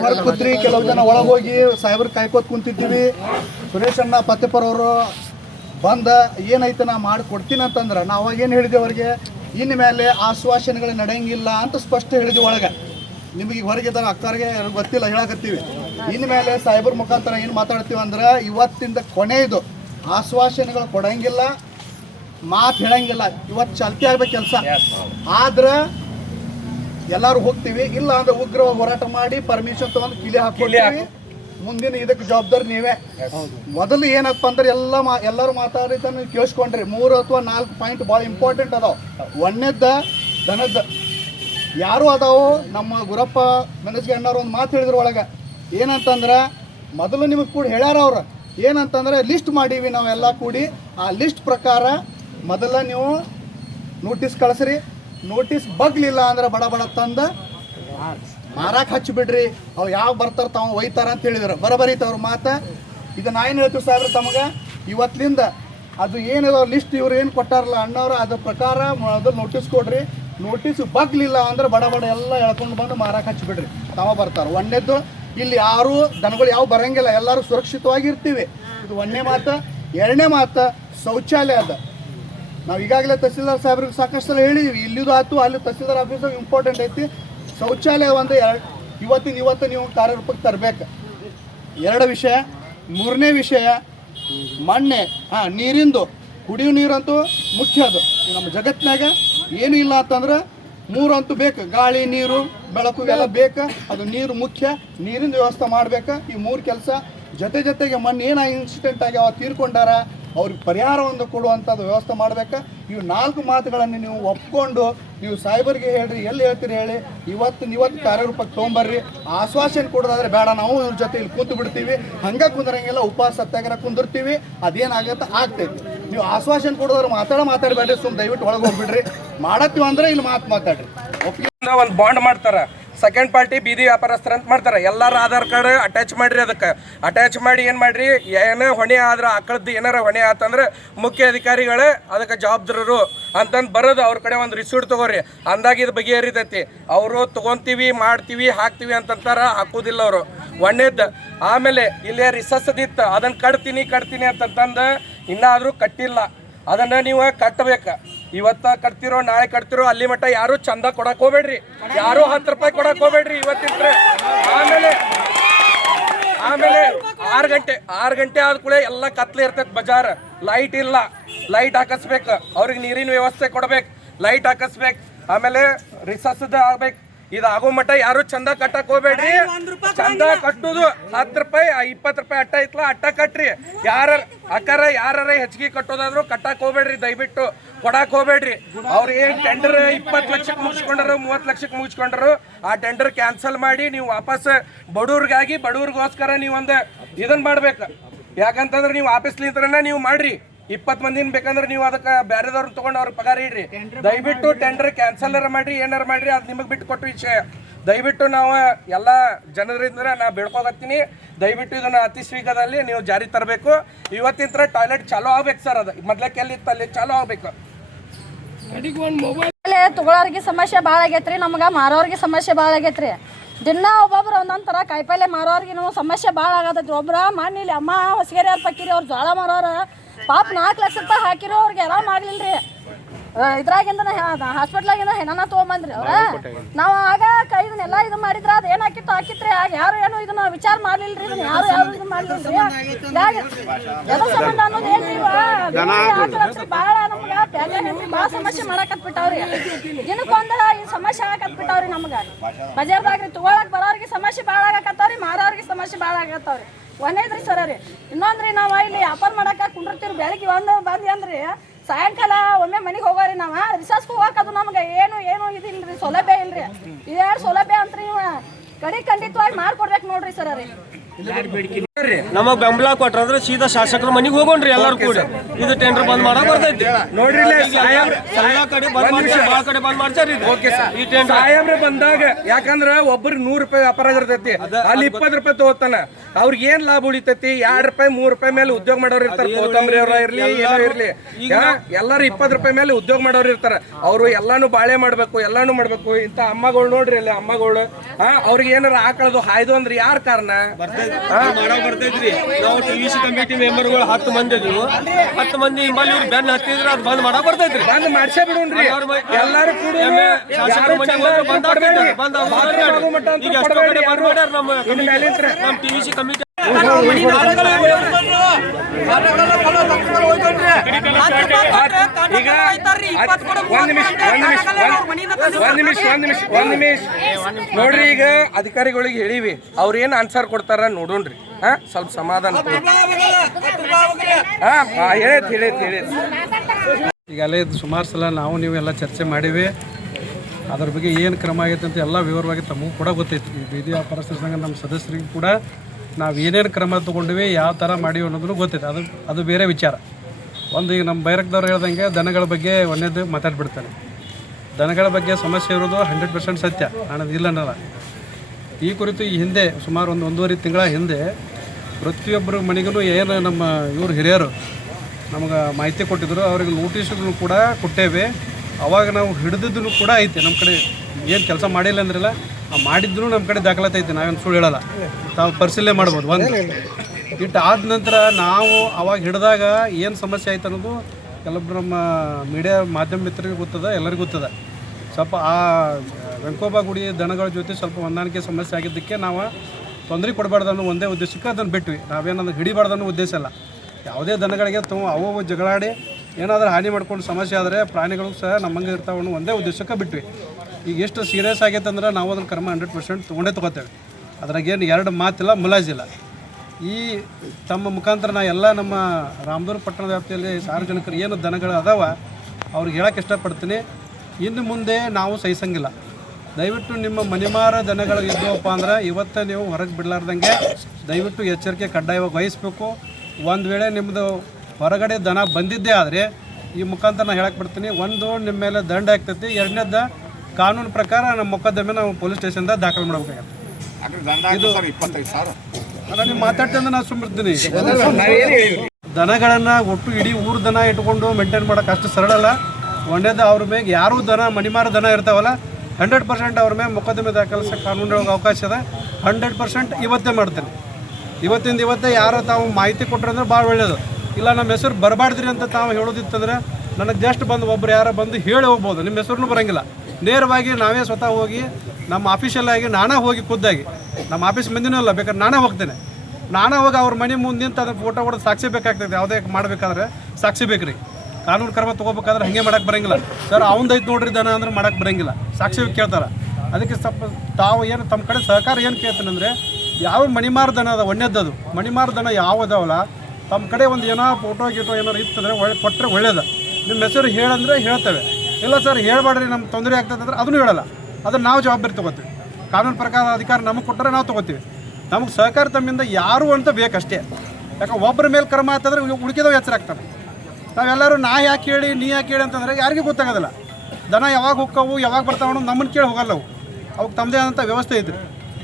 ಕೂತ್ರಿ ಕೆಲವು ಜನ ಒಳಗೋಗಿ ಸಾಹೇಬ್ರ ಕಾಯ್ಕೋತ್ ಕುಂತಿದ್ದೀವಿ. ಸುರೇಶ್ ಅಣ್ಣ ಪತ್ತೆಪರ್ ಅವರು ಬಂದ ಏನೈತೆ ನಾ ಮಾಡಿ ಕೊಡ್ತೀನಿ ಅಂತಂದ್ರೆ ನಾವು ಅವಾಗ ಏನು ಹೇಳಿದೆ ಅವ್ರಿಗೆ ಇನ್ನು ಮೇಲೆ ಆಶ್ವಾಸನೆಗಳು ನಡೆಯಂಗಿಲ್ಲ ಅಂತ ಸ್ಪಷ್ಟ ಹೇಳಿದ್ವಿ ಒಳಗೆ. ನಿಮಗೆ ಹೊರಗೆ ಇದ್ದಾಗ ಅಕ್ಕರಿಗೆ ಗೊತ್ತಿಲ್ಲ ಹೇಳಕತ್ತೀವಿ. ಇನ್ನು ಮೇಲೆ ಸಾಹೇಬ್ರ ಮುಖಾಂತರ ಏನು ಮಾತಾಡ್ತೀವಿ ಅಂದ್ರೆ ಇವತ್ತಿಂದ ಕೊನೆ ಇದು ಆಶ್ವಾಸನೆಗಳು ಕೊಡಂಗಿಲ್ಲ ಮಾತು ಹೇಳಂಗಿಲ್ಲ. ಇವತ್ತು ಚಾಲ್ತಿ ಆಗ್ಬೇಕು ಕೆಲಸ. ಆದ್ರೆ ಎಲ್ಲರೂ ಹೋಗ್ತೀವಿ ಇಲ್ಲ ಅಂದ್ರೆ ಉಗ್ರ ಹೋರಾಟ ಮಾಡಿ ಪರ್ಮಿಷನ್ ತಗೊಂಡು ಕಿಲಿ ಹಾಕಿ. ಮುಂದಿನ ಇದಕ್ಕೆ ಜವಾಬ್ದಾರಿ ನೀವೇ. ಮೊದಲು ಏನಪ್ಪ ಅಂದ್ರೆ ಎಲ್ಲ ಮಾ ಎಲ್ಲರೂ ಮಾತಾಡಿದ ನೀವು ಕೇಳಿಸ್ಕೊಂಡ್ರಿ. ಮೂರು ಅಥವಾ ನಾಲ್ಕು ಪಾಯಿಂಟ್ ಭಾಳ ಇಂಪಾರ್ಟೆಂಟ್ ಅದಾವ. ಒಣ್ಣದ ದನದ ಯಾರು ಅದಾವು ನಮ್ಮ ಗುರಪ್ಪ ಮನಸ್ಗೆ ಅಣ್ಣವ್ರು ಒಂದು ಮಾತು ಹೇಳಿದ್ರು ಒಳಗೆ. ಏನಂತಂದ್ರೆ ಮೊದಲು ನಿಮಗೆ ಕೂಡ ಹೇಳ್ಯಾರ ಅವ್ರು. ಏನಂತಂದ್ರೆ ಲಿಸ್ಟ್ ಮಾಡೀವಿ ನಾವೆಲ್ಲ ಕೂಡಿ. ಆ ಲಿಸ್ಟ್ ಪ್ರಕಾರ ಮೊದಲ ನೀವು ನೋಟಿಸ್ ಕಳಿಸ್ರಿ. ನೋಟಿಸ್ ಬಗ್ಲಿಲ್ಲ ಅಂದ್ರೆ ಬಡ ಬಡ ತಂದ ಮಾರಾಕ್ ಹಚ್ಚಿಬಿಡ್ರಿ. ಅವು ಯಾವ ಬರ್ತಾರ ತಾವು ಒಯ್ತಾರ ಅಂತ ಹೇಳಿದ್ರು. ಬರಬರೀತ ಅವ್ರ ಮಾತ. ಇದು ನಾ ಏನು ಹೇಳ್ತೀವಿ ಸಾಹೇಬ್ರ ತಮಗೆ ಇವತ್ತಿನಿಂದ ಅದು ಏನಿದೆ ಲಿಸ್ಟ್ ಇವ್ರು ಏನು ಕೊಟ್ಟಾರಲ್ಲ ಅಣ್ಣವ್ರು ಅದ್ರ ಪ್ರಕಾರ ಅದು ನೋಟಿಸ್ ಕೊಡ್ರಿ. ನೋಟಿಸ್ ಬಗ್ಲಿಲ್ಲ ಅಂದ್ರೆ ಬಡ ಬಡ ಎಲ್ಲ ಎಳ್ಕೊಂಡು ಬಂದು ಮಾರಾಕ್ ಹಚ್ಚಿಬಿಡ್ರಿ. ತಾವ ಬರ್ತಾರೆ. ಒಂದೇದ್ದು, ಇಲ್ಲಿ ಯಾರು ದನಗಳು ಯಾವ ಬರಂಗಿಲ್ಲ. ಎಲ್ಲರೂ ಸುರಕ್ಷಿತವಾಗಿ ಇರ್ತೀವಿ ಇದು ಒಂದನೇ ಮಾತು. ಎರಡನೇ ಮಾತು, ಶೌಚಾಲಯ ಅದ. ನಾವು ಈಗಾಗಲೇ ತಹಸೀಲ್ದಾರ್ ಸಾಹೇಬ್ರಿಗೆ ಸಾಕಷ್ಟು ಸಲ ಹೇಳಿದೀವಿ, ಇಲ್ಲಿದು ಆಯ್ತು, ಅಲ್ಲಿ ತಹಸೀಲ್ದಾರ್ ಆಫೀಸಾಗ ಇಂಪಾರ್ಟೆಂಟ್ ಐತಿ. ಶೌಚಾಲಯ ಒಂದು ಎರಡು ಇವತ್ತಿನ ಇವತ್ತು ನೀವು ಕಾರ್ಯರೂಪಕ್ಕೆ ತರಬೇಕು. ಎರಡು ವಿಷಯ, ಮೂರನೇ ವಿಷಯ, ಮಣ್ಣೆ, ಹಾಂ, ನೀರಿಂದು, ಕುಡಿಯೋ ನೀರಂತೂ ಮುಖ್ಯ ಅದು. ನಮ್ಮ ಜಗತ್ತಿನಾಗ ಏನೂ ಇಲ್ಲ ಅಂತಂದ್ರೆ ಮೂರಂತೂ ಬೇಕು. ಗಾಳಿ, ನೀರು, ಬೆಳಕು ಎಲ್ಲ ಬೇಕು. ಅದು ನೀರು ಮುಖ್ಯ. ನೀರಿಂದು ವ್ಯವಸ್ಥೆ ಮಾಡ್ಬೇಕು. ಈ ಮೂರು ಕೆಲಸ ಜೊತೆ ಜೊತೆಗೆ ಮೊನ್ನೆ ಏನು ಇನ್ಸಿಡೆಂಟ್ ಆಗ್ಯಾವ ತೀರ್ಕೊಂಡಾರ ಅವ್ರಿಗೆ ಪರಿಹಾರವನ್ನು ಕೊಡುವಂಥದ್ದು ವ್ಯವಸ್ಥೆ ಮಾಡ್ಬೇಕು? ಇವು ನಾಲ್ಕು ಮಾತುಗಳನ್ನು ನೀವು ಒಪ್ಕೊಂಡು ನೀವು ಸಾಹೇಬರಿಗೆ ಹೇಳ್ರಿ, ಎಲ್ಲಿ ಹೇಳ್ತೀರಿ ಹೇಳಿ? ಇವತ್ತು ಇವತ್ತು ಕಾರ್ಯರೂಪಕ್ಕೆ ತೊಗೊಂಬರ್ರಿ. ಆಶ್ವಾಸನೆ ಕೊಡೋದಾದ್ರೆ ಬೇಡ, ನಾವು ಇವ್ರ ಜೊತೆ ಇಲ್ಲಿ ಕೂತು ಬಿಡ್ತೀವಿ. ಹಂಗೆ ಕುಂದ್ರಂಗಿಲ್ಲ ಉಪವಾಸ ಸತ್ಯಾಗ್ರ ಕುಂದಿರ್ತೀವಿ. ಅದೇನಾಗತ್ತೆ, ಆಗ್ತೈತಿ. ನೀವು ಆಶ್ವಾಸನೆ ಕೊಡೋದ್ರೆ ಮಾತಾಡ ಮಾತಾಡಬೇಡ್ರಿ ಸುಮ್ಮನೆ ದಯವಿಟ್ಟು ಒಳಗೆ ಹೋಗ್ಬಿಡ್ರಿ. ಮಾಡತ್ತೀವಿ ಅಂದ್ರೆ ಇಲ್ಲಿ ಮಾತು ಮಾತಾಡ್ರಿ. ಒಪ್ಪಿಗೆ ಒಂದು ಬಾಂಡ್ ಮಾಡ್ತಾರ. ಸೆಕೆಂಡ್ ಪಾರ್ಟಿ ಬೀದಿ ವ್ಯಾಪಾರಸ್ಥರ ಅಂತ ಮಾಡ್ತಾರೆ. ಎಲ್ಲರ ಆಧಾರ್ ಕಾರ್ಡ್ ಅಟ್ಯಾಚ್ ಮಾಡಿರಿ ಅದಕ್ಕೆ. ಅಟ್ಯಾಚ್ ಮಾಡಿ ಏನು ಮಾಡ್ರಿ? ಏನೇ ಹೊಣೆ ಆದ್ರೆ ಆಕಳದ್ದು ಏನಾರ ಹೊಣೆ ಆತಂದ್ರೆ ಮುಖ್ಯ ಅಧಿಕಾರಿಗಳೇ ಅದಕ್ಕೆ ಜವಾಬ್ದಾರರು ಅಂತಂದು ಬರೋದು ಅವ್ರ ಕಡೆ ಒಂದು ರಿಸೀಟ್ ತೊಗೋರಿ. ಅಂದಾಗ ಇದು ಬಗೆಹರಿತೈತಿ. ಅವರು ತೊಗೊತೀವಿ, ಮಾಡ್ತೀವಿ, ಹಾಕ್ತೀವಿ ಅಂತಂತಾರ ಹಾಕೋದಿಲ್ಲ ಅವರು. ಒಣ್ಣೆದ್ದು ಆಮೇಲೆ ಇಲ್ಲೇ ರಿಸಸ್ದಿತ್ತು ಅದನ್ನು ಕಟ್ತೀನಿ ಕಟ್ತೀನಿ ಅಂತಂತಂದು ಇನ್ನಾದರೂ ಕಟ್ಟಿಲ್ಲ. ಅದನ್ನು ನೀವು ಕಟ್ಟಬೇಕು ಇವತ್ತ ಕಟ್ತಿರೋ, ನಾಳೆ ಕಟ್ತಿರೋ, ಅಲ್ಲಿ ಮಟ್ಟ ಯಾರು ಚಂದ ಕೊಡಕ್ ಹೋಗ್ಬೇಡ್ರಿ. ಯಾರು ಹತ್ತು ರೂಪಾಯಿ ಕೊಡಕ್ ಹೋಗ್ಬೇಡ್ರಿ ಇವತ್ತಿದ್ರೆ. ಆಮೇಲೆ ಆಮೇಲೆ ಆರು ಗಂಟೆ ಆರು ಗಂಟೆ ಆದ ಕೂಡ ಎಲ್ಲ ಕತ್ಲೆ ಇರ್ತೈತೆ ಬಜಾರ್. ಲೈಟ್ ಇಲ್ಲ. ಲೈಟ್ ಹಾಕಿಸ್ಬೇಕು. ಅವ್ರಿಗೆ ನೀರಿನ ವ್ಯವಸ್ಥೆ ಕೊಡ್ಬೇಕು. ಲೈಟ್ ಹಾಕಿಸ್ಬೇಕು. ಆಮೇಲೆ ರಿಸಸ್ದ ಆಗ್ಬೇಕು. ಇದು ಆಗೋ ಮಟ್ಟ ಯಾರು ಚಂದ ಕಟ್ಟಕ್ ಹೋಗ್ಬೇಡ್ರಿ. ಚಂದ ಕಟ್ಟುದು ಹತ್ತು ರೂಪಾಯಿ ಇಪ್ಪತ್ತು ರೂಪಾಯಿ ಅಟ್ಟ ಐತ್ಲ ಅಟ್ಟ ಕಟ್ರಿ. ಯಾರ ಅಕ್ಕಾರ ಯಾರ ಹೆಚ್ಚಿಗೆ ಕಟ್ಟೋದಾದ್ರು ಕಟ್ಟಕ್ ಹೋಗ್ಬೇಡ್ರಿ ದಯವಿಟ್ಟು ಕೊಡಕ್ ಹೋಗ್ಬೇಡ್ರಿ. ಅವ್ರ ಏನ್ ಟೆಂಡರ್ ಇಪ್ಪತ್ತು ಲಕ್ಷಕ್ಕೆ ಮುಗಿಸ್ಕೊಂಡ್ರು ಮೂವತ್ತು ಲಕ್ಷಕ್ಕೆ ಮುಗಿಸ್ಕೊಂಡ್ರು ಆ ಟೆಂಡರ್ ಕ್ಯಾನ್ಸಲ್ ಮಾಡಿ ನೀವು ವಾಪಸ್ ಬಡವ್ರಿಗಾಗಿ ಬಡವ್ರಿಗೋಸ್ಕರ ನೀವೊಂದು ಇದನ್ ಇದನ್ನ ಮಾಡ್ಬೇಕು. ಯಾಕಂತಂದ್ರೆ ನೀವು ಆಫೀಸ್ಲಿಂತ್ರನ ನೀವು ಮಾಡ್ರಿ. ಇಪ್ಪತ್ತು ಮಂದಿನ ಬೇಕಂದ್ರೆ ನೀವು ಅದಕ್ಕೆ ಬೇರೆದವ್ರನ್ನ ತೊಗೊಂಡು ಅವ್ರ ಪಗಾರ ಇಡ್ರಿ. ದಯವಿಟ್ಟು ಟೆಂಡರ್ ಕ್ಯಾನ್ಸಲ್ ಮಾಡ್ರಿ ಏನಾರ ಮಾಡ್ರಿ ಅದು ನಿಮಗೆ ಬಿಟ್ಟು ಕೊಟ್ಟು ವಿಷಯ ದಯವಿಟ್ಟು ನಾವು ಎಲ್ಲ ಜನರಿಂದ ನಾ ಬೇಡ್ಕೋಗತ್ತೀನಿ ದಯವಿಟ್ಟು ಇದನ್ನ ಅತಿ ಶೀಘ್ರದಲ್ಲಿ ನೀವು ಜಾರಿ ತರಬೇಕು. ಇವತ್ತಿನ ಟಾಯ್ಲೆಟ್ ಚಾಲೂ ಆಗ್ಬೇಕು ಸರ್ ಅದು. ಮೊದ್ಲಕ್ಕೆ ಎಲ್ಲಿತ್ತು ಅಲ್ಲಿ ಚಾಲೂ ಆಗ್ಬೇಕು. ತಗೊಳೋರಿಗೆ ಸಮಸ್ಯೆ ಭಾಳ ಆಗೈತ್ರಿ ನಮ್ಗೆ ಮಾರೋರಿಗೆ ಸಮಸ್ಯೆ ಭಾಳ ಆಗೈತ್ರಿ. ದಿನ ಒಬ್ಬೊಬ್ರು ಒಂದೊಂದು ಥರ ಕಾಯಿಪಲ್ಲೆ ಮಾರೋರಿಗೆ ಸಮಸ್ಯೆ ಭಾಳ ಆಗತ್ತೈತಿ ಒಬ್ರ ಮಣ್ಣು ಇಲ್ಲಿ ಅಮ್ಮ ಹೊಸಗೆರೆ ಅವ್ರು ಪಕ್ಕಿರಿ ಅವ್ರು ಜೋಳ ಮಾರೋರ ಪಾಪ ನಾಲ್ಕು ಲಕ್ಷ ರೂಪಾಯಿ ಹಾಕಿರೋ ಅವ್ರಿಗೆ ಆರಾಮ್ ಆಗ್ಲಿಲ್ರಿ ಇದ್ರಾಗಿಂದ ಹಾಸ್ಪಿಟ್ಲಾಗಿಂದ ಹೆಣನ ತೊಗೊಂಬಂದ್ರಿ ಅವ್ರ. ನಾವು ಆಗ ಕೈ ಇದನ್ನೆಲ್ಲ ಇದು ಮಾಡಿದ್ರ ಅದ್ ಏನ್ ಹಾಕಿತ್ತು ಹಾಕಿತ್ರಿ. ಆಗ ಯಾರು ಏನು ಇದನ್ನ ವಿಚಾರ ಮಾಡ್ಲಿಲ್ರಿ ಇದನ್ನ? ಯಾರು ಯಾರು ಇದು ಮಾಡ್ಲಿಲ್ರಿ? ಎದ್ರ ಸಂಬಂಧ ಅನ್ನೋದು ಏನ್ರಿ ಬಹಳ ಭಾಳ ನಮ್ಗ ಬಹಳ ಸಮಸ್ಯೆ ಭಾಳ ಸಮಸ್ಯೆ ಮಾಡಕತ್ಬಿಟ್ಟವ್ರಿ. ದಿನಕ್ಕೊಂದ ಈ ಸಮಸ್ಯೆ ಆಗಕತ್ಬಿಟ್ಟವ್ರಿ ನಮ್ಗ. ಬಜಾರ್ದಾಗ್ರಿ ತಗೊಳಕ್ ಬರೋರಿಗೆ ಸಮಸ್ಯೆ ಭಾಳ ಆಗಕತ್ತಾವ್ರಿ ಮಾರೋರಿಗೆ ಸಮಸ್ಯೆ ಭಾಳ ಆಗತ್ತಾವ್ರಿ ಒಂದೇದ್ರಿ ಸರ ರೀ. ಇನ್ನೊಂದ್ರಿ ನಾವು ಇಲ್ಲಿ ವ್ಯಾಪಾರ ಮಾಡಾಕ ಕುಂಡಿರ್ತೀವಿ ಬೆಳಗ್ಗೆ ಒಂದು ಬಂದ್ವಿ ಅಂದ್ರಿ. ಸಾಯಂಕಾಲ ಒಮ್ಮೆ ಮನೆಗೆ ಹೋಗೋರಿ ನಾವ. ರಿಸರ್ಚ್ ಹೋಗಾಕ ಅದು ನಮ್ಗೆ ಏನು ಏನು ಇದಿಲ್ರಿ, ಸೌಲಭ್ಯ ಇಲ್ರಿ. ಇದ್ಯಾರು ಸೌಲಭ್ಯ ಅಂತ್ರಿ ಕಡಿ ಖಂಡಿತವಾಗಿ ಮಾಡ್ಕೊಡ್ಬೇಕು ನೋಡ್ರಿ ಸರ ರೀ. ನಮಗ್ ಬೆಂಬಲ ಕೊಟ್ರ ಅಂದ್ರೆ ಸೀದಾ ಶಾಸಕರ ಮನೆಗೆ ಹೋಗೋಣ್ರಿ ಎಲ್ಲಾರು ಕೂಡ. ಇದು ಟೆಂಡರ್ ಬಂದ್ ಮಾಡಕ್ ಬರ್ತೈತಿ. ನೋಡ್ರಿ ಕಡೆ ಬಂದ್ ಕಡೆ ಬಂದ್ ಈ ಟೆಂಡರ್ ಬಂದಾಗ ಯಾಕಂದ್ರ ಒಬ್ಬರು ನೂರ್ ರೂಪಾಯಿ ವ್ಯಾಪಾರ ಆಗಿರ್ತೈತಿ. ಅಲ್ಲಿ ಇಪ್ಪತ್ ರೂಪಾಯಿ ತಗೋತಾನ. ಅವ್ರಿಗೆ ಏನ್ ಲಾಭ ಉಳಿತೈತಿ? ಎರಡ್ ರೂಪಾಯಿ ಮೂರ್ ರೂಪಾಯಿ ಮೇಲೆ ಉದ್ಯೋಗ ಮಾಡೋರು ಇರ್ತಾರ. ಕೋತಂಬರಿ ಅವ್ರ ಇರ್ಲಿ ಏನೋ ಇರ್ಲಿ. ಎಲ್ಲಾರು ಇಪ್ಪತ್ ರೂಪಾಯಿ ಮೇಲೆ ಉದ್ಯೋಗ ಮಾಡೋರು ಇರ್ತಾರ. ಅವ್ರು ಎಲ್ಲಾನು ಬಾಳೆ ಮಾಡ್ಬೇಕು ಎಲ್ಲಾನು ಮಾಡ್ಬೇಕು. ಇಂತ ಅಮ್ಮಗಳು ನೋಡ್ರಿ ಅಲ್ಲಿ ಅಮ್ಮಗಳು. ಹಾ ಅವ್ರಿಗೆ ಏನಾರ ಆಕಳದು ಹಾಯ್ದು ಅಂದ್ರೆ ಯಾರ ಕಾರಣ? ಬರ್ತೈತ್ರಿ ನಾವು ಟಿ ವಿ ಸಿ ಕಮಿಟಿ ಮೆಂಬರ್ಗಳು ಹತ್ತು ಮಂದಿ ಇದ್ರು ಹತ್ತು ಮಂದಿ ಹಿಂಬಲ್ಲಿ ಇವ್ರು ಬೆನ್ನ ಹತ್ತಿದ್ರೆ ಅದು ಬಂದ್ ಮಾಡಕ್ ಬರ್ತೈತ್ರಿ ಬಂದ್ ಮಾಡ್ಸೇ ಬಿಡೋಣ್ರಿ ಎಲ್ಲಾರು ಕೂಡಿ ಎಲ್ಲಾರು ಕೂಡ ಎಮ್ಮೆ ಶಾಸಕರ ಮನೆಗೆ ಹೋದ್ರೆ ಬಂದ್ ಹಾಕ್ತಾರೆ. ಬಂದ್ ಹಾಕ್ತಾರೆ. ಈಗ ಎಷ್ಟೋ ಕಡೆ ಬಂದ್ ಮಾಡ್ಯಾರ ನಮ್ಮ ನಮ್ಮ ಟಿ ವಿ ಸಿ ಕಮಿಟಿ ಈಗ ಒಂದ್ ನಿಮಿಷ ಒಂದ್ ನಿಮಿಷ ಒಂದ್ ನಿಮಿಷ. ಒಂದ್ ನಿಮಿಷ ಒಂದ್ ನಿಮಿಷ. ನೋಡ್ರಿ ಈಗ ಅಧಿಕಾರಿಗಳಿಗೆ ಹೇಳಿವಿ. ಅವ್ರ ಏನ್ ಆನ್ಸರ್ ಕೊಡ್ತಾರ ನೋಡೋಣ್ರಿ. ಹಾ, ಸ್ವಲ್ಪ ಸಮಾಧಾನ. ತಗೊಳ್ಳಿ. ಈಗ ಅಲ್ಲೇ ಸುಮಾರು ಸಲ ನಾವು ನೀವು ಎಲ್ಲ ಚರ್ಚೆ ಮಾಡಿವಿ. ಅದ್ರ ಬಗ್ಗೆ ಏನು ಕ್ರಮ ಆಗೈತೆ ಅಂತ ಎಲ್ಲ ವಿವರವಾಗಿ ತಮಗೂ ಕೂಡ ಗೊತ್ತೈತಿ. ಈ ಬೀದಿ ವ್ಯಾಪಾರ ಸಂಘ ನಮ್ಮ ಸದಸ್ಯರಿಗೂ ಕೂಡ ನಾವು ಏನೇನು ಕ್ರಮ ತೊಗೊಂಡಿವಿ, ಯಾವ ಥರ ಮಾಡೀವಿ ಅನ್ನೋದನ್ನು ಗೊತ್ತೈತೆ. ಅದು ಅದು ಬೇರೆ ವಿಚಾರ. ಒಂದು ಈಗ ನಮ್ಮ ಬೈರಕ್ದವ್ರು ಹೇಳ್ದಂಗೆ ದನಗಳ ಬಗ್ಗೆ ಒಂದೇದು ಮಾತಾಡ್ಬಿಡ್ತಾನೆ. ದನಗಳ ಬಗ್ಗೆ ಸಮಸ್ಯೆ ಇರೋದು ಹಂಡ್ರೆಡ್ ಪರ್ಸೆಂಟ್ ಸತ್ಯ. ನಾನು ಇಲ್ಲ ಅನ್ನಲ್ಲ. ಈ ಕುರಿತು ಈ ಹಿಂದೆ ಸುಮಾರು ಒಂದು ಒಂದೂವರೆ ತಿಂಗಳ ಹಿಂದೆ ಪ್ರತಿಯೊಬ್ಬರ ಮನೆಗೂ ಏನು ನಮ್ಮ ಇವರು ಹಿರಿಯರು ನಮಗೆ ಮಾಹಿತಿ ಕೊಟ್ಟಿದ್ರು ಅವ್ರಿಗೆ ನೋಟಿಸ್ಗಳು ಕೂಡ ಕೊಟ್ಟೇವೆ. ಅವಾಗ ನಾವು ಹಿಡಿದಿದ್ದನ್ನು ಕೂಡ ಐತೆ. ನಮ್ಮ ಕಡೆ ಏನು ಕೆಲಸ ಮಾಡಿಲ್ಲ ಅಂದ್ರಲ್ಲ ಆ ಮಾಡಿದ್ರು ನಮ್ಮ ಕಡೆ ದಾಖಲಾತಿ ಐತೆ. ನಾವೇನು ಸುಳ್ಳು ಹೇಳಲ್ಲ. ತಾವು ಪರಿಶೀಲನೆ ಮಾಡ್ಬೋದು ಒಂದು. ಇಟ್ಟು ಆದ ನಂತರ ನಾವು ಅವಾಗ ಹಿಡಿದಾಗ ಏನು ಸಮಸ್ಯೆ ಆಯ್ತು ಅನ್ನೋದು ಕೆಲವೊಬ್ರು ನಮ್ಮ ಮೀಡಿಯಾ ಮಾಧ್ಯಮ ಮಿತ್ರರಿಗೆ ಗೊತ್ತದ ಎಲ್ಲರಿಗೂ ಗೊತ್ತದ. ಸ್ವಲ್ಪ ಆ ವೆಂಕೋಬ ಗುಡಿ ದನಗಳ ಜೊತೆ ಸ್ವಲ್ಪ ಹೊಂದಾಣಿಕೆ ಸಮಸ್ಯೆ ಆಗಿದ್ದಕ್ಕೆ ನಾವು ತೊಂದರೆ ಕೊಡಬಾರ್ದು ಅನ್ನೋ ಒಂದೇ ಉದ್ದೇಶಕ್ಕೆ ಅದನ್ನು ಬಿಟ್ವಿ. ನಾವೇನಾದ್ರು ಹಿಡಿಬಾರ್ದು ಅನ್ನೋ ಉದ್ದೇಶ ಅಲ್ಲ. ಯಾವುದೇ ದನಗಳಿಗೆ ತು ಅವು ಜಗಳಾಡಿ ಏನಾದರೂ ಹಾನಿ ಮಾಡ್ಕೊಂಡು ಸಮಸ್ಯೆ ಆದರೆ ಪ್ರಾಣಿಗಳು ಸಹ ನಮ್ಮಂಗೆ ಇರ್ತಾವೆ ಅನ್ನೋ ಒಂದೇ ಉದ್ದೇಶಕ್ಕೆ ಬಿಟ್ವಿ. ಈಗ ಎಷ್ಟು ಸೀರಿಯಸ್ ಆಗೈತೆ ಅಂದ್ರೆ ನಾವು ಅದನ್ನು ಕ್ರಮ ಹಂಡ್ರೆಡ್ ಪರ್ಸೆಂಟ್ ತೊಗೊಂಡೇ ತೊಗೋತೇವೆ. ಅದ್ರಾಗೇನು ಎರಡು ಮಾತಿಲ್ಲ ಮುಲಾಜಿಲ್ಲ ಈ ತಮ್ಮ ಮುಖಾಂತರ ನಾ ಎಲ್ಲ ನಮ್ಮ ರಾಮದೂರು ಪಟ್ಟಣದ ವ್ಯಾಪ್ತಿಯಲ್ಲಿ ಸಾರ್ವಜನಿಕರು ಏನು ದನಗಳು ಅದಾವ ಅವ್ರಿಗೆ ಹೇಳಕ್ಕೆ ಇಷ್ಟಪಡ್ತೀನಿ. ಇನ್ನು ಮುಂದೆ ನಾವು ಸಹಿಸಂಗಿಲ್ಲ. ದಯವಿಟ್ಟು ನಿಮ್ಮ ಮನೆಮಾರ ದನಗಳು ಇದ್ದವಪ್ಪ ಅಂದ್ರೆ ಇವತ್ತೇ ನೀವು ಹೊರಗೆ ಬಿಡಲಾರ್ದಂಗೆ ದಯವಿಟ್ಟು ಎಚ್ಚರಿಕೆ ಕಡ್ಡಾಯವಾಗಿ ವಹಿಸಬೇಕು. ಒಂದು ವೇಳೆ ನಿಮ್ಮದು ಹೊರಗಡೆ ದನ ಬಂದಿದ್ದೇ ಆದರೆ ಈ ಮುಖಾಂತರ ನಾನು ಹೇಳಕ್ಕೆ ಬಿಡ್ತೀನಿ ಒಂದು ನಿಮ್ಮ ಮೇಲೆ ದಂಡ ಆಗ್ತೈತಿ ಎರಡನೇದ ಕಾನೂನು ಪ್ರಕಾರ ನಮ್ಮ ಮೊಕದ್ದಮೆ ನಾವು ಪೊಲೀಸ್ ಸ್ಟೇಷನ್ದಾಗ ದಾಖಲು ಮಾಡಬೇಕಾಗತ್ತೆ. ಅಲ್ಲ ನೀವು ಮಾತಾಡ್ತೀನಿ ಅಂದ್ರೆ ನಾನು ಸುಮ್ಮಿರ್ತೀನಿ ದನಗಳನ್ನು ಒಟ್ಟು ಇಡೀ ಊರು ದನ ಇಟ್ಕೊಂಡು ಮೇಂಟೈನ್ ಮಾಡೋಕೆ ಅಷ್ಟು ಸರಳ ಅಲ್ಲ ಒಂದೇದು ಅವ್ರ ಮೇಲೆ ಯಾರೂ ದನ, ಮಣಿಮಾರ ದನ ಇರ್ತಾವಲ್ಲ ಹಂಡ್ರೆಡ್ ಪರ್ಸೆಂಟ್ ಅವ್ರ ಮೇಲೆ ಮೊಕದ್ದಮೆ ದಾಖಲಿಸೋ ಕಾನೂನು ಅವಕಾಶ ಅದ ಹಂಡ್ರೆಡ್ ಪರ್ಸೆಂಟ್ ಇವತ್ತೇ ಮಾಡ್ತೀನಿ. ಇವತ್ತಿಂದ ಇವತ್ತೇ ಯಾರು ತಾವು ಮಾಹಿತಿ ಕೊಟ್ಟರೆ ಅಂದ್ರೆ ಭಾಳ ಒಳ್ಳೆಯದು ಇಲ್ಲ, ನಮ್ಮ ಹೆಸರು ಬರಬಾರ್ದ್ರಿ ಅಂತ ತಾವು ಹೇಳೋದಿತ್ತಂದ್ರೆ ನನಗೆ ಜಸ್ಟ್ ಬಂದು ಒಬ್ಬರು ಯಾರೋ ಬಂದು ಹೇಳಿ ಹೋಗ್ಬೋದು. ನಿಮ್ಮ ಹೆಸರು ಬರೋಂಗಿಲ್ಲ. ನೇರವಾಗಿ ನಾವೇ ಸ್ವತಃ ಹೋಗಿ ನಮ್ಮ ಆಫೀಸಲ್ಲಾಗಿ ನಾನೇ ಹೋಗಿ ಖುದ್ದಾಗಿ. ನಮ್ಮ ಆಫೀಸ್ ಮಂದಿನೂ ಅಲ್ಲ, ಬೇಕಾದ್ರೆ ನಾನೇ ಹೋಗ್ತೇನೆ. ನಾನೇ ಹೋಗಿ ಅವ್ರ ಮನೆ ಮುಂದೆ ನಿಂತು ಅದನ್ನು ಫೋಟೋ ಹೊಡೆದು ಸಾಕ್ಷಿ ಬೇಕಾಗ್ತದೆ. ಯಾವುದೇ ಮಾಡಬೇಕಾದ್ರೆ ಸಾಕ್ಷಿ ಬೇಕ್ರಿ. ಕಾನೂನು ಕ್ರಮ ತೊಗೋಬೇಕಾದ್ರೆ ಹಾಗೆ ಮಾಡಕ್ಕೆ ಬರಂಗಿಲ್ಲ. ಸರ್ ಅವ್ನ್ದು ಐತೆ ನೋಡ್ರಿ ದನ ಅಂದ್ರೆ ಮಾಡಕ್ಕೆ ಬರಂಗಿಲ್ಲ. ಸಾಕ್ಷಿ ಕೇಳ್ತಾರೆ. ಅದಕ್ಕೆ ಸ್ವಲ್ಪ ತಾವು ಏನು ತಮ್ಮ ಕಡೆ ಸಹಕಾರ ಏನು ಕೇಳ್ತೀನಿ ಯಾವ ಮಣಿಮಾರ ದನ ಅದ, ಒಣ್ಣೆದ್ದದು. ಮಣಿಮಾರ ದನ ಯಾವ ಅದಾವಲ್ಲ ತಮ್ಮ ಕಡೆ ಒಂದು ಏನೋ ಫೋಟೋ ಗೀಟೋ ಏನಾರು ಇತ್ತಂದರೆ ಒಳ್ಳೆ ಕೊಟ್ಟರೆ ಒಳ್ಳೇದು. ನಿಮ್ಮ ಹೆಸರು ಹೇಳಂದ್ರೆ ಹೇಳ್ತೇವೆ. ಇಲ್ಲ ಸರ್ ಹೇಳ್ಬೇಡ್ರಿ, ನಮ್ಗೆ ತೊಂದರೆ ಆಗ್ತದೆ ಅಂದ್ರೆ ಅದನ್ನು ಹೇಳಲ್ಲ. ಅದನ್ನು ನಾವು ಜವಾಬ್ದಾರಿ ತೊಗೋತೀವಿ. ಕಾನೂನು ಪ್ರಕಾರ ಅಧಿಕಾರ ನಮಗೆ ಕೊಟ್ಟರೆ ನಾವು ತೊಗೋತೀವಿ. ನಮಗೆ ಸಹಕಾರ ತಮ್ಮಿಂದ ಯಾರು ಅಂತ ಬೇಕಷ್ಟೇ. ಯಾಕೆ ಒಬ್ಬರ ಮೇಲೆ ಕ್ರಮ ಆಗ್ತಂದ್ರೆ ಉಳಿಕಿದವು ಎಚ್ಚರ ಆಗ್ತವೆ ನಾವೆಲ್ಲರೂ ನಾ ಯಾಕೆ ಹೇಳಿ, ನೀ ಯಾಕೆ ಹೇಳಿ ಅಂತಂದ್ರೆ ಯಾರಿಗೂ ಗೊತ್ತಾಗೋದಿಲ್ಲ. ದನ ಯಾವಾಗ ಹೋಗ್ಕವು ಯಾವಾಗ ಬರ್ತಾವ ಅನ್ನೋದು ನಮ್ಮನ್ನು ಕೇಳಿ ಹೋಗಲ್ಲ ಅವು. ಅವಕ್ಕೆ ತಮ್ಮದೇ ಆದಂಥ ವ್ಯವಸ್ಥೆ ಐತ್ರಿ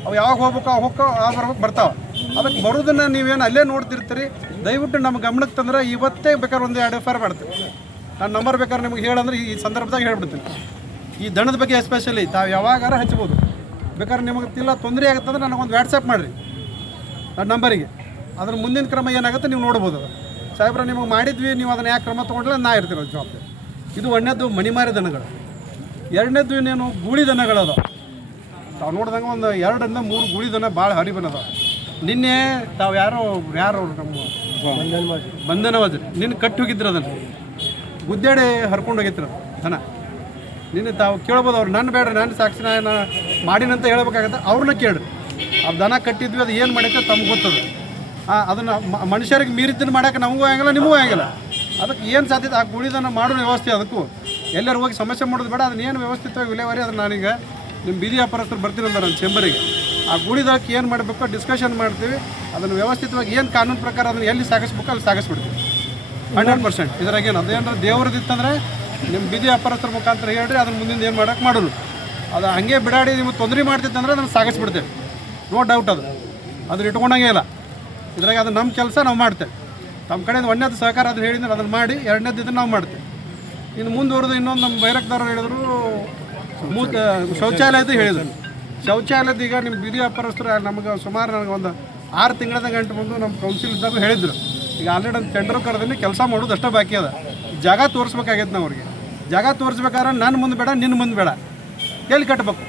ಅವು ಯಾವಾಗ ಹೋಗ್ಬೇಕು ಅವು ಹೋಗ್ಕೋ ಆ ಬರ್ಬೇಕು ಬರ್ತಾವೆ. ಅದಕ್ಕೆ ಬರೋದನ್ನು ನೀವೇನು ಅಲ್ಲೇ ನೋಡ್ತಿರ್ತೀರಿ. ದಯವಿಟ್ಟು ನಮ್ಮ ಗಮನಕ್ಕೆ ತಂದ್ರೆ ಇವತ್ತೇ ಬೇಕಾದ್ರೆ ಒಂದು ಎರಡು ಎಫ್ ಆರ್ ಮಾಡ್ತೀವಿ. ನನ್ನ ನಂಬರ್ ಬೇಕಾದ್ರೆ ನಿಮ್ಗೆ ಹೇಳಂದ್ರೆ ಈ ಸಂದರ್ಭದಾಗ ಹೇಳ್ಬಿಡ್ತೀನಿ. ಈ ದಣದ ಬಗ್ಗೆ ಎಸ್ಪೆಷಲಿ ತಾವು ಯಾವಾಗಾರ ಹಚ್ಬೋದು. ಬೇಕಾದ್ರೆ ನಿಮಗೆ ಇಲ್ಲ ತೊಂದರೆ ಆಗುತ್ತಂದ್ರೆ ನನಗೊಂದು ವ್ಯಾಟ್ಸಪ್ ಮಾಡಿರಿ. ನನ್ನ ನಂಬರಿಗೆ. ಅದ್ರ ಮುಂದಿನ ಕ್ರಮ ಏನಾಗುತ್ತೆ ನೀವು ನೋಡ್ಬೋದು ಅದು. ಸಾಹೇಬ್ರ, ನಿಮಗೆ ಮಾಡಿದ್ವಿ, ನೀವು ಅದನ್ನು ಯಾಕೆ ಕ್ರಮ ತೊಗೊಂಡ್ರೆ ನಾ ಇರ್ತೀರೋ ಜವಾಬ್ದಾರಿ. ಇದು ಒಂದನೇದು ಮಣಿಮಾರಿ ದನಗಳು. ಎರಡನೇದು ಇನ್ನೇನು ಗೂಳಿ ದನಗಳು ಅದಾವ ತಾವು ನೋಡಿದಂಗೆ ಒಂದು ಎರಡರಿಂದ ಮೂರು ಗೂಳಿ ದನ ಭಾಳ ಹರಿ ಬಂದದ ನಿನ್ನೆ ತಾವು ಯಾರೋ, ಯಾರು ನಮ್ಮ ಬಂಧನವಾದ್ರಿ ನಿನ್ನ ಕಟ್ಟಿ ಹೋಗಿದ್ರು ಅದನ್ನು. ಗುದ್ದಾಡಿ ಹರ್ಕೊಂಡು ಹೋಗಿದ್ರು ದನ. ನಿನ್ನೆ ತಾವು ಕೇಳ್ಬೋದು ಅವ್ರು ನನ್ನ ಬೇಡ್ರಿ ನನ್ನ ಸಾಕ್ಷಿ ನಾನು ಮಾಡಿನಂತ ಹೇಳ್ಬೇಕಾಗತ್ತೆ. ಅವ್ರನ್ನ ಕೇಳ್ರಿ. ಆ ದನ ಕಟ್ಟಿದ್ವಿ, ಅದು ಏನು ಮಾಡೈತೆ ತಮ್ಗೆ ಗೊತ್ತದ. ಅದನ್ನು ಮನುಷ್ಯರಿಗೆ ಮೀರಿದ್ದನ್ನು ಮಾಡೋಕೆ ನಮಗೂ ಆಗಲ್ಲ, ನಿಮಗೂ ಆಗಲ್ಲ. ಅದಕ್ಕೆ ಏನು ಸಾಧ್ಯತೆ? ಆ ಗುಳಿದನ್ನು ಮಾಡೋ ವ್ಯವಸ್ಥೆ ಅದಕ್ಕೂ. ಎಲ್ಲರೂ ಹೋಗಿ ಸಮಸ್ಯೆ ಮಾಡೋದು ಬೇಡ, ಅದನ್ನ ಏನು ವ್ಯವಸ್ಥಿತವಾಗಿ ವಿಲೇವಾರಿ ಅದನ್ನು ನಾನೀಗ ನಿಮ್ಮ ಬೀದಿ ವ್ಯಾಪಾರಸ್ಥರು ಬರ್ತೀನಿ ಅಂತ ನನ್ನ ಚೇಂಬರಿಗೆ ಆ ಗುಳಿದಕ್ಕೆ ಏನು ಮಾಡಬೇಕು ಡಿಸ್ಕಷನ್ ಮಾಡ್ತೀವಿ, ಅದನ್ನು ವ್ಯವಸ್ಥಿತವಾಗಿ ಏನು ಕಾನೂನು ಪ್ರಕಾರ ಅದನ್ನು ಎಲ್ಲಿ ಸಾಗಿಸ್ಬೇಕು ಅಲ್ಲಿ ಸಾಗಿಸ್ಬಿಡ್ತೀವಿ. ಹಂಡ್ರೆಡ್ ಪರ್ಸೆಂಟ್ ಇದ್ರಾಗ ಏನು ಅದೇನಾರ ದೇವ್ರದಿತ್ತಂದ್ರೆ ನಿಮ್ಮ ಬೀದಿ ವ್ಯಾಪಾರಸ್ಥರ ಮುಖಾಂತರ ಹೇಳ್ರಿ, ಅದನ್ನು ಮುಂದಿನ ಏನು ಮಾಡೋಕೆ ಮಾಡೋದು ಅದು ಹಂಗೆ ಬಿಡಾಡಿ ನಿಮಗೆ ತೊಂದರೆ ಮಾಡ್ತಿತ್ತಂದ್ರೆ ಅದನ್ನು ಸಾಗಿಸ್ಬಿಡ್ತೇವೆ. ನೋ ಡೌಟ್ ಅದು. ಅದನ್ನ ಇಟ್ಕೊಂಡಂಗೆ ಇಲ್ಲ. ಇದ್ರಾಗ ಅದು ನಮ್ಮ ಕೆಲಸ ನಾವು ಮಾಡ್ತೇವೆ. ನಮ್ಮ ಕಡೆಯಿಂದ ಒಂದನೇದು ಸಹಕಾರ ಅದು ಹೇಳಿದ್ರೆ ಅದನ್ನು ಮಾಡಿ, ಎರಡನೇದು ಇದನ್ನು ನಾವು ಮಾಡ್ತೇವೆ. ಇನ್ನು ಮುಂದುವರೆದು ಇನ್ನೊಂದು ನಮ್ಮ ಬೈರಕ್ದವ್ರು ಹೇಳಿದ್ರು ಶೌಚಾಲಯದ ಹೇಳಿದರು. ಶೌಚಾಲಯದ ಈಗ ನಿಮ್ಮ ಬೀದಿ ವ್ಯಾಪಾರಸ್ಥರು ನಮಗೆ ಸುಮಾರು ನನಗೆ ಒಂದು ಆರು ತಿಂಗಳದ ಗಂಟೆ ಬಂದು ನಮ್ಮ ಕೌನ್ಸಿಲ್ ಇದ್ದಾಗ ಹೇಳಿದ್ರು. ಈಗ ಆಲ್ರೆಡಿ ಒಂದು ಟೆಂಡರ್ ಕರೆದಲ್ಲಿ ಕೆಲಸ ಮಾಡೋದು ಅಷ್ಟೇ ಬಾಕಿ ಅದ. ಜಾಗ ತೋರಿಸ್ಬೇಕಾಗೈತೆ ನಾವು ಅವ್ರಿಗೆ. ಜಾಗ ತೋರಿಸ್ಬೇಕಾದ್ರೆ ನನ್ನ ಮುಂದೆ ಬೇಡ ನಿನ್ನ ಮುಂದೆ ಬೇಡ. ಎಲ್ಲಿ ಕಟ್ಟಬೇಕು